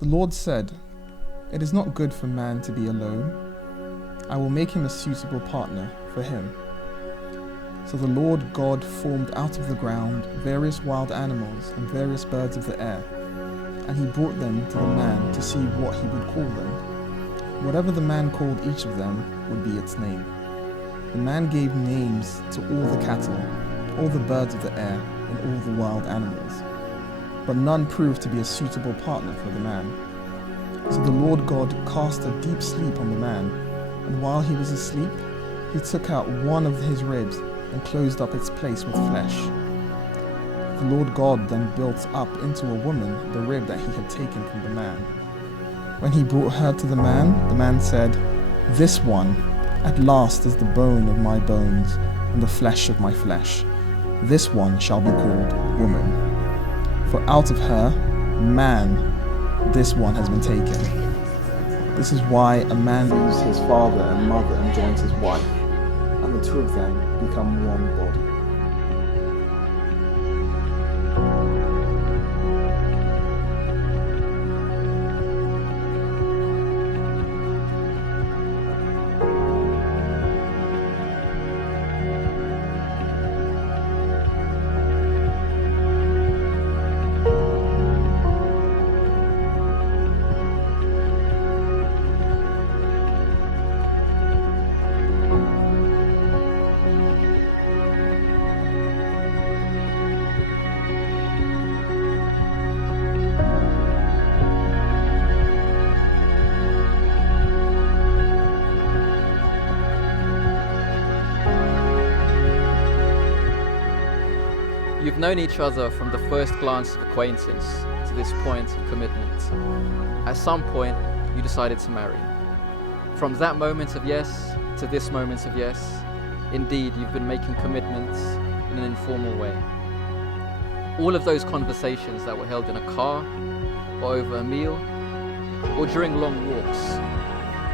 The Lord said, "It is not good for man to be alone. I will make him a suitable partner for him." So the Lord God formed out of the ground various wild animals and various birds of the air, and he brought them to the man to see what he would call them. Whatever the man called each of them would be its name. The man gave names to all the cattle, all the birds of the air, and all the wild animals. But none proved to be a suitable partner for the man. So the Lord God cast a deep sleep on the man, and while he was asleep, he took out one of his ribs and closed up its place with flesh. The Lord God then built up into a woman the rib that he had taken from the man. When he brought her to the man said, "This one at last is the bone of my bones and the flesh of my flesh. This one shall be called woman. For out of her, man, this one has been taken." This is why a man leaves his father and mother and joins his wife, and the two of them become one body. You've known each other from the first glance of acquaintance to this point of commitment. At some point, you decided to marry. From that moment of yes to this moment of yes, indeed, you've been making commitments in an informal way. All of those conversations that were held in a car, or over a meal, or during long walks,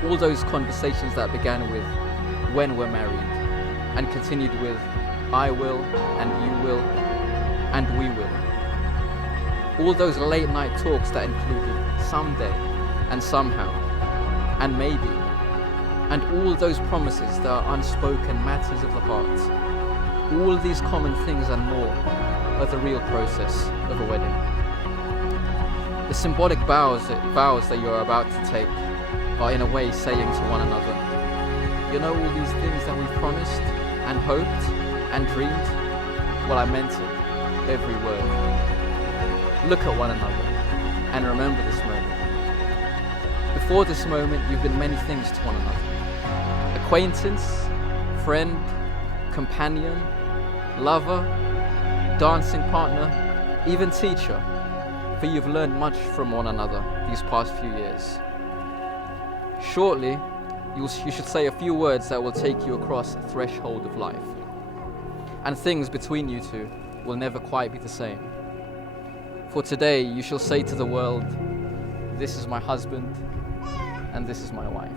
all those conversations that began with "when we're married" and continued with "I will" and "you will" and "we will." All those late night talks that included "someday" and "somehow" and "maybe," and all those promises that are unspoken matters of the heart. All of these common things and more are the real process of a wedding. The symbolic vows that you're about to take are in a way saying to one another, "You know all these things that we've promised and hoped and dreamed? Well, I meant it, every word." Look at one another and remember this moment. Before this moment, you've been many things to one another. Acquaintance, friend, companion, lover, dancing partner, even teacher, for you've learned much from one another these past few years. Shortly, you should say a few words that will take you across the threshold of life. And things between you two will never quite be the same. For today, you shall say to the world, "This is my husband, and this is my wife."